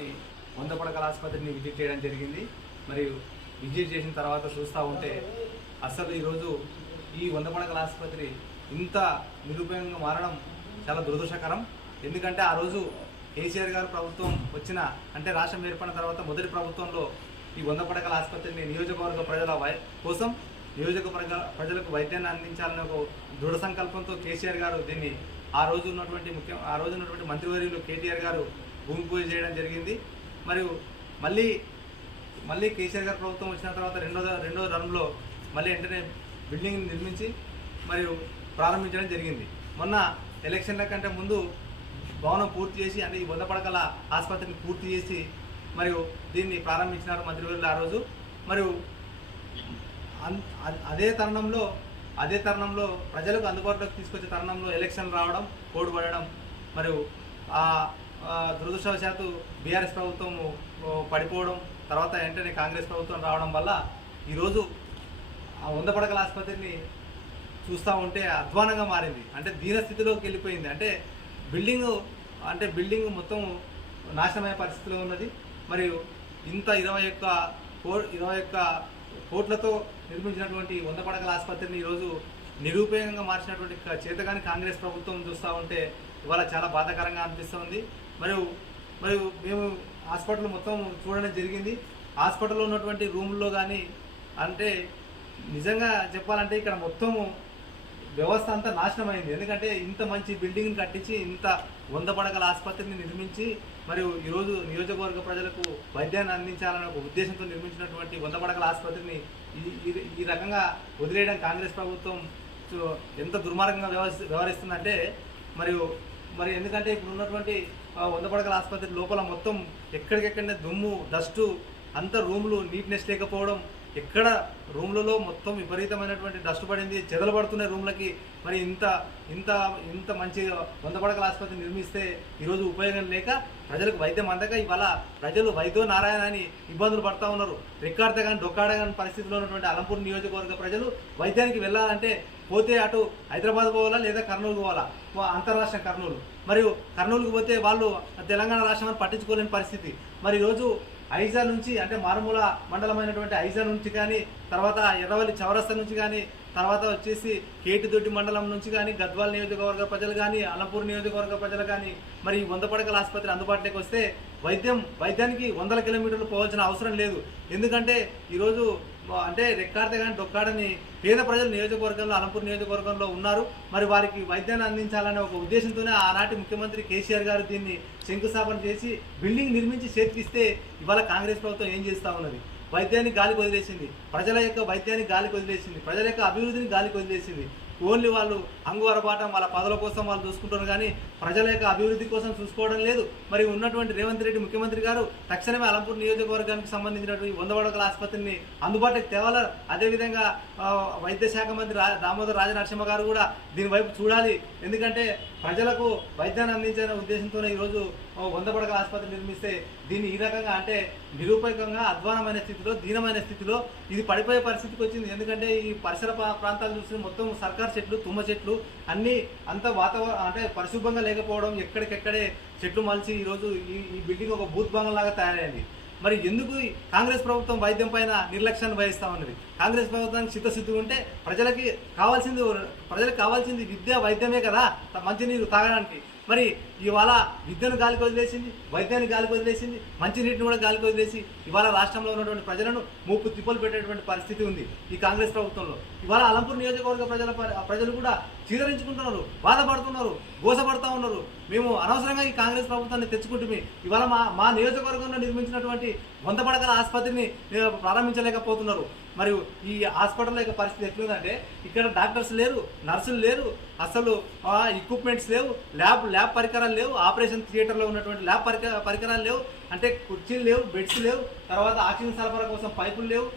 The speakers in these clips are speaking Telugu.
ఆసుపత్రిని వంద పడకల ఆసుపత్రిని విజిట్ చేయడం జరిగింది. మరియు విజిట్ చేసిన తర్వాత చూస్తూ ఉంటే అసలు ఈరోజు ఈ వంద పడకల ఆసుపత్రి ఇంత నిరుపయోగంగా మారడం చాలా దురదృష్టకరం. ఎందుకంటే ఆ రోజు కేసీఆర్ గారు ప్రభుత్వం వచ్చిన అంటే రాష్ట్రం ఏర్పడిన తర్వాత మొదటి ప్రభుత్వంలో ఈ వంద పడకల ఆసుపత్రిని నియోజకవర్గ ప్రజల కోసం నియోజకవర్గ ప్రజలకు వైద్యాన్ని అందించాలనే ఒక దృఢ సంకల్పంతో కేసీఆర్ గారు దీన్ని ఆ రోజు ఉన్నటువంటి ముఖ్య ఆ రోజు ఉన్నటువంటి మంత్రివర్యులు కేటీఆర్ గారు భూమి పూజ చేయడం జరిగింది. మరియు మళ్ళీ మళ్ళీ కేసీఆర్ గారు ప్రభుత్వం వచ్చిన తర్వాత రెండో రెండో రన్లో మళ్ళీ వెంటనే బిల్డింగ్ నిర్మించి మరియు ప్రారంభించడం జరిగింది. మొన్న ఎలక్షన్ల కంటే ముందు భవనం పూర్తి చేసి అంటే ఈ వంద పడకల ఆసుపత్రిని పూర్తి చేసి మరియు దీన్ని ప్రారంభించినారు మంత్రివర్యులు ఆ రోజు. మరియు అన్- అదే తరుణంలో అదే తరుణంలో ప్రజలకు అందుబాటులోకి తీసుకొచ్చే తరుణంలో ఎలక్షన్ రావడం కోడ్ పడడం మరియు ఆ దురదృష్టవశాత్తు బీఆర్ఎస్ ప్రభుత్వం పడిపోవడం తర్వాత వెంటనే కాంగ్రెస్ ప్రభుత్వం రావడం వల్ల ఈరోజు ఆ వంద పడకల ఆసుపత్రిని చూస్తూ ఉంటే అధ్వానంగా మారింది. అంటే దీన స్థితిలోకి వెళ్ళిపోయింది. అంటే బిల్డింగ్ అంటే బిల్డింగ్ మొత్తం నాశనమయ్యే పరిస్థితిలో ఉన్నది. మరియు ఇంత ఇరవై ఒక్క కో ఇరవై ఒక్క కోట్లతో నిర్మించినటువంటి వంద పడకల ఆసుపత్రిని ఈరోజు నిరుపయోగంగా మార్చినటువంటి చేతగాని కాంగ్రెస్ ప్రభుత్వం చూస్తూ ఉంటే ఇవాళ చాలా బాధాకరంగా అనిపిస్తుంది. మరియు మరియు మేము హాస్పిటల్ మొత్తం చూడడం జరిగింది. హాస్పిటల్లో ఉన్నటువంటి రూముల్లో కానీ అంటే నిజంగా చెప్పాలంటే ఇక్కడ మొత్తము వ్యవస్థ అంతా నాశనమైంది. ఎందుకంటే ఇంత మంచి బిల్డింగ్ని కట్టించి ఇంత వంద పడకల ఆసుపత్రిని నిర్మించి మరియు ఈరోజు నియోజకవర్గ ప్రజలకు వైద్యాన్ని అందించాలనే ఒక ఉద్దేశంతో నిర్మించినటువంటి వంద పడగల ఆసుపత్రిని ఈ- ఈ- రకంగా వదిలేయడం కాంగ్రెస్ ప్రభుత్వం ఎంత దుర్మార్గంగా వ్యవహరిస్తుందంటే మరియు మరి ఎందుకంటే ఇప్పుడు ఉన్నటువంటి వంద పడకల ఆసుపత్రి లోపల మొత్తం ఎక్కడికెక్కడనే దుమ్ము డస్టు అంత రూములు నీట్నెస్ లేకపోవడం ఎక్కడ రూమ్లలో మొత్తం విపరీతమైనటువంటి డస్ట్ పడింది చెదలు పడుతున్నాయి రూమ్లకి మరి ఇంత ఇంత ఇంత మంచి వంద పడకల ఆసుపత్రి నిర్మిస్తే ఈరోజు ఉపయోగం లేక ప్రజలకు వైద్యం అందక ఇవాళ ప్రజలు వైద్యో నారాయణ అని ఇబ్బందులు పడతా ఉన్నారు. రెక్కాడితే కానీ డొక్కాడ కానీ పరిస్థితిలో ఉన్నటువంటి అలంపూర్ నియోజకవర్గ ప్రజలు వైద్యానికి వెళ్ళాలంటే పోతే అటు హైదరాబాద్ పోవాలా లేదా కర్నూలు పోవాలా? వా- అంతర్రాష్ట్ర కర్నూలు. మరియు కర్నూలుకు పోతే వాళ్ళు తెలంగాణ రాష్ట్రం అని పట్టించుకోలేని పరిస్థితి. మరి ఈరోజు ఐజా నుంచి అంటే మారుమూల మండలమైనటువంటి ఐజా నుంచి కానీ తర్వాత ఎర్రవల్లి చౌరస్తా నుంచి కానీ తర్వాత వచ్చేసి కేటిదొడ్డి మండలం నుంచి కానీ గద్వాల్ నియోజకవర్గ ప్రజలు కానీ అలంపూర్ నియోజకవర్గ ప్రజలు కానీ మరి ఈ వంద పడకల ఆసుపత్రి అందుబాటులోకి వస్తే వైద్యం వైద్యానికి వందల కిలోమీటర్లు పోవాల్సిన అవసరం లేదు. ఎందుకంటే ఈరోజు అంటే రెక్కాడితే కానీ డొక్కాడని పేద ప్రజలు నియోజకవర్గంలో అలంపూర్ నియోజకవర్గంలో ఉన్నారు. మరి వారికి వైద్యాన్ని అందించాలనే ఒక ఉద్దేశంతోనే ఆనాటి ముఖ్యమంత్రి కేసీఆర్ గారు దీన్ని శంకుస్థాపన చేసి బిల్డింగ్ నిర్మించి చేతికిస్తే ఇవాళ కాంగ్రెస్ ప్రభుత్వం ఏం చేస్తా ఉన్నది? వైద్యాన్ని గాలికి వదిలేసింది. ప్రజల యొక్క వైద్యాన్ని గాలికి వదిలేసింది. ప్రజల యొక్క అభివృద్ధిని గాలికి వదిలేసింది. ఓన్లీ వాళ్ళు అంగువరపాటం వాళ్ళ పదవుల కోసం వాళ్ళు చూసుకుంటారు కానీ ప్రజల యొక్క అభివృద్ధి కోసం చూసుకోవడం లేదు. మరి ఉన్నటువంటి రేవంత్ రెడ్డి ముఖ్యమంత్రి గారు తక్షణమే అలంపూర్ నియోజకవర్గానికి సంబంధించినటువంటి వందపడకల ఆసుపత్రిని అందుబాటులోకి తేవాల? అదేవిధంగా వైద్య శాఖ మంత్రి రా దామోదర్ రాజనరసింహ గారు కూడా దీని వైపు చూడాలి. ఎందుకంటే ప్రజలకు వైద్యాన్ని అందించాలనే ఉద్దేశంతోనే ఈరోజు ఓ వంద పడకల ఆసుపత్రి నిర్మిస్తే దీన్ని ఈ రకంగా అంటే నిరూపకంగా అధ్వానమైన స్థితిలో దీనమైన స్థితిలో ఇది పడిపోయే పరిస్థితికి వచ్చింది. ఎందుకంటే ఈ పరిసర ప్రా- ప్రాంతాలు చూసి మొత్తం సర్కార్ చెట్లు తుమ్మ చెట్లు అన్నీ అంత వాతావరణం అంటే పరిశుభ్రంగా లేకపోవడం ఎక్కడికెక్కడే చెట్లు మలిచి ఈరోజు ఈ ఈ బిల్డింగ్ ఒక భూత్ లాగా తయారైంది. మరి ఎందుకు కాంగ్రెస్ ప్రభుత్వం వైద్యం పైన నిర్లక్ష్యాన్ని వహిస్తా ఉన్నది? కాంగ్రెస్ ప్రభుత్వానికి చిత్తశుద్ధి ఉంటే ప్రజలకి కావాల్సింది ప్రజలకు కావాల్సింది విద్య వైద్యమే కదా మంచినీరు తాగడానికి. మరి ఇవాళ విద్యను గాలికి వదిలేసింది వైద్యాన్ని గాలికి వదిలేసింది మంచినీటిని కూడా గాలికి వదిలేసి ఇవాళ రాష్ట్రంలో ఉన్నటువంటి ప్రజలను మూపు తిప్పలు పెట్టేటువంటి పరిస్థితి ఉంది ఈ కాంగ్రెస్ ప్రభుత్వంలో. ఇవాళ అలంపూర్ నియోజకవర్గ ప్రజల ప్రజలు కూడా చీదరించుకుంటున్నారు బాధపడుతున్నారు గోసపడుతూ ఉన్నారు. మేము అనవసరంగా ఈ కాంగ్రెస్ ప్రభుత్వాన్ని తెచ్చుకుంటుమి. ఇవాళ మా మా నియోజకవర్గంలో నిర్మించినటువంటి వంద పడకల ఆసుపత్రిని ప్రారంభించలేకపోతున్నారు. మరియు ఈ హాస్పిటల్ యొక్క పరిస్థితి ఎట్లుందంటే ఇక్కడ డాక్టర్స్ లేరు నర్సులు లేరు అసలు ఎక్విప్మెంట్స్ లేవు ల్యాబ్ ల్యాబ్ పరికరాలు లేవు ఆపరేషన్ థియేటర్లో ఉన్నటువంటి ల్యాబ్ పరిక పరికరాలు లేవు అంటే కుర్చీలు లేవు బెడ్స్ లేవు తర్వాత ఆక్సిజన్ సరఫరా కోసం పైపులు లేవు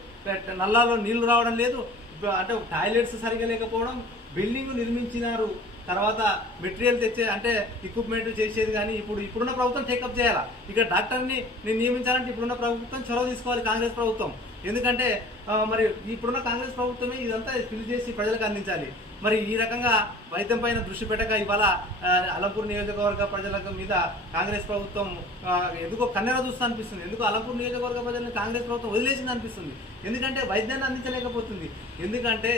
నల్లాలో నీళ్ళు రావడం లేదు అంటే టాయిలెట్స్ సరిగా లేకపోవడం బిల్డింగ్ నిర్మించినారు తర్వాత మెటీరియల్ తెచ్చే అంటే ఎక్విప్మెంట్ చేసేది కానీ ఇప్పుడు ఇప్పుడున్న ప్రభుత్వం టేకప్ చేయాలా? ఇక డాక్టర్ని నేను నియమించాలంటే ఇప్పుడున్న ప్రభుత్వం చొరవ తీసుకోవాలి కాంగ్రెస్ ప్రభుత్వం. ఎందుకంటే మరి ఇప్పుడున్న కాంగ్రెస్ ప్రభుత్వమే ఇదంతా ఫిల్ చేసి ప్రజలకు అందించాలి. మరి ఈ రకంగా వైద్యం పైన దృష్టి పెట్టక ఇవాళ అలంపూర్ నియోజకవర్గ ప్రజల మీద కాంగ్రెస్ ప్రభుత్వం ఎందుకో కన్నెర చూస్తా అనిపిస్తుంది. ఎందుకు అలంపూర్ నియోజకవర్గ ప్రజలను కాంగ్రెస్ ప్రభుత్వం వదిలేసింది అనిపిస్తుంది. ఎందుకంటే వైద్యాన్ని అందించలేకపోతుంది. ఎందుకంటే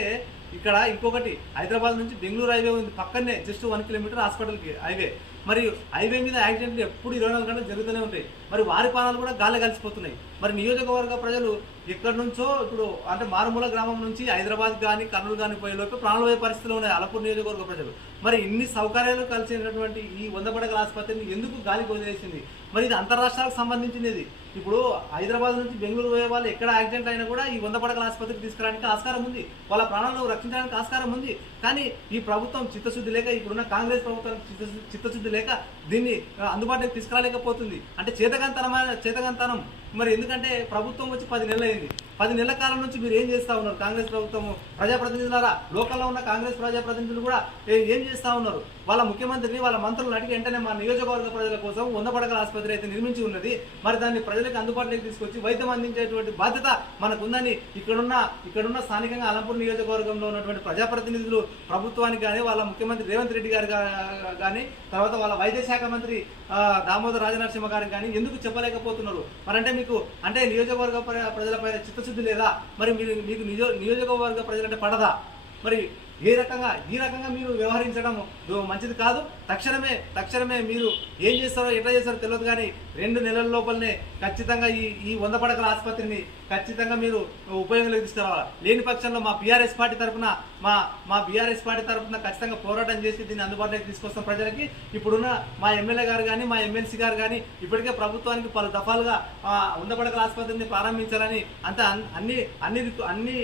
ఇక్కడ ఇంకొకటి హైదరాబాద్ నుంచి బెంగళూరు హైవే ఉంది. పక్కనే జస్ట్ వన్ కిలోమీటర్ హాస్పిటల్కి హైవే. మరి హైవే మీద యాక్సిడెంట్లు ఎప్పుడు ఇరవై నాలుగు గంటలు జరుగుతూనే ఉంటాయి. మరి వారి పానాలు కూడా గాలి కలిసిపోతున్నాయి. మరి నియోజకవర్గ ప్రజలు ఎక్కడి నుంచో ఇప్పుడు అంటే మారుమూల గ్రామం నుంచి హైదరాబాద్ కానీ కర్నూలు కానీ పోయే లోపు ప్రాణాలు పరిస్థితిలో ఉన్నాయి అలపూర్ నియోజకవర్గ ప్రజలు. మరి ఇన్ని సౌకర్యాలు కలిసినటువంటి ఈ వందపడకల ఆసుపత్రిని ఎందుకు గాలికి వదిలేసింది మరి ఇది అంతరాష్ట్రాలకు సంబంధించినది. ఇప్పుడు హైదరాబాద్ నుంచి బెంగళూరు పోయే వాళ్ళు ఎక్కడ యాక్సిడెంట్ అయినా కూడా ఈ వంద పడకల ఆసుపత్రికి తీసుకురావడానికి ఆస్కారం ఉంది. వాళ్ళ ప్రాణాలను రక్షించడానికి ఆస్కారం ఉంది. కానీ ఈ ప్రభుత్వం చిత్తశుద్ధి లేక ఇప్పుడున్న కాంగ్రెస్ ప్రభుత్వం చిత్తశుద్ధి చిత్తశుద్ధి లేక దీన్ని అందుబాటులోకి తీసుకురాలేకపోతుంది. అంటే చేతగంతనమైన చేతగంతనం మరి ఎందుకంటే ప్రభుత్వం వచ్చి పది నెలలు అయింది పది నెలల కాలం నుంచి మీరు ఏం చేస్తా ఉన్నారు? కాంగ్రెస్ ప్రభుత్వము ప్రజాప్రతినిధులారా? లోకల్లో ఉన్న కాంగ్రెస్ ప్రజాప్రతినిధులు కూడా ఏం చేస్తా ఉన్నారు? వాళ్ళ ముఖ్యమంత్రిని వాళ్ళ మంత్రులను అడిగి వెంటనే మా నియోజకవర్గ ప్రజల కోసం వంద పడకల ఆసుపత్రి అయితే నిర్మించి ఉన్నది. మరి దాన్ని ప్రజలకు అందుబాటులోకి తీసుకొచ్చి వైద్యం అందించేటువంటి బాధ్యత మనకుందని ఇక్కడున్న ఇక్కడున్న స్థానికంగా అలంపూర్ నియోజకవర్గంలో ఉన్నటువంటి ప్రజాప్రతినిధులు ప్రభుత్వానికి కానీ వాళ్ళ ముఖ్యమంత్రి రేవంత్ రెడ్డి గారు కానీ తర్వాత వాళ్ళ వైద్య శాఖ మంత్రి ఆ, దామోదర్ రాజనరసింహ గారికి కానీ ఎందుకు చెప్పలేకపోతున్నారు? మరి అంటే మీకు అంటే నియోజకవర్గ ప్ర- చిత్తశుద్ధి లేదా? మరి మీరు మీకు నిజో నియోజకవర్గ ప్రజలంటే పడదా? మరి ఏ రకంగా ఈ రకంగా మీరు వ్యవహరించడం మంచిది కాదు. తక్షణమే తక్షణమే మీరు ఏం చేస్తారో ఎట్లా చేస్తారో తెలియదు కానీ రెండు నెలల లోపలనే ఖచ్చితంగా ఈ ఈ వంద పడకల ఆసుపత్రిని ఖచ్చితంగా మీరు ఉపయోగంలోకి తీసుకురావాలి. లేని పక్షంలో మా బీఆర్ఎస్ పార్టీ తరఫున మా మా బీఆర్ఎస్ పార్టీ తరఫున ఖచ్చితంగా పోరాటం చేసి దీన్ని అందుబాటులోకి తీసుకొస్తాం ప్రజలకి. ఇప్పుడున్న మా ఎమ్మెల్యే గారు కానీ మా ఎమ్మెల్సీ గారు కానీ ఇప్పటికే ప్రభుత్వానికి పలు దఫాలుగా వంద పడకల ఆసుపత్రిని ప్రారంభించాలని అంత అన్ని అన్ని అన్ని